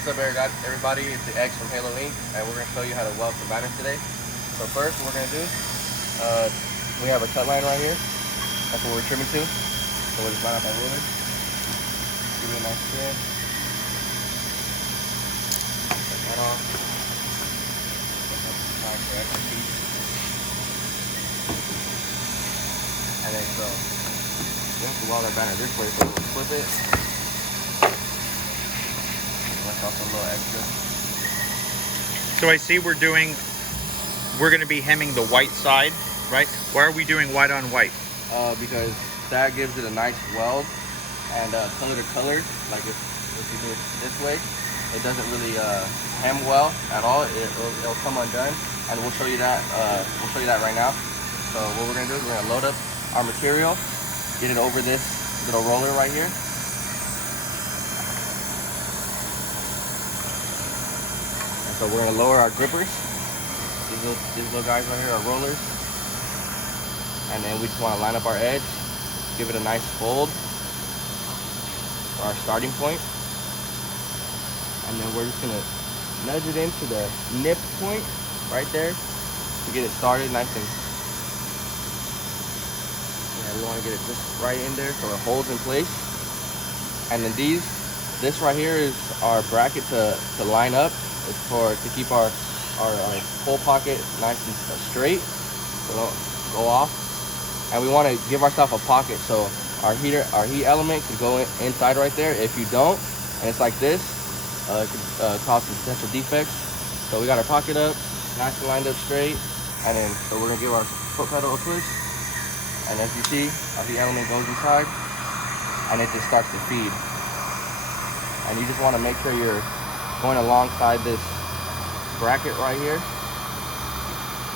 What's up, everybody? It's the X from Halo Inc. and we're going to show you how to weld some banners today. So first, what we're going to do, we have a cut line right here. That's what we're trimming to. So we'll just line up our ruler. Give it a nice trim. Take that off. Nice for extra piece. And then so we have to weld our banner this way, so we'll flip it. That's also a little extra. So I see we're going to be hemming the white side, right? Why are we doing white on white? Because that gives it a nice weld, and color to color, like if you do it this way, it doesn't really hem well at all. It'll come undone, and we'll show you that. Right now. So what we're gonna do is we're gonna load up our material, get it over this little roller right here. So we're gonna lower our grippers. These little guys right here are rollers. And then we just wanna line up our edge, give it a nice fold for our starting point. And then we're just gonna nudge it into the nip point right there to get it started nice and, yeah, we wanna get it just right in there so it holds in place. And then this right here is our bracket to line up. It's to keep our pole pocket nice and straight, so don't go off. And we want to give ourselves a pocket so our heat element can go inside right there. If you don't, and it's like this, it could cause some potential defects. So we got our pocket up, nice and lined up straight, and then so we're gonna give our foot pedal a push. And as you see, our heat element goes inside, and it just starts to feed. And you just want to make sure you're going alongside this bracket right here,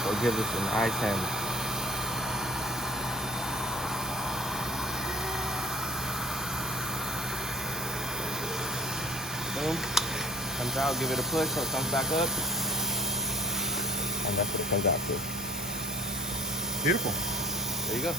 so it gives us a nice hem. Boom, comes out, give it a push so it comes back up, and that's what it comes out to. Beautiful. There you go.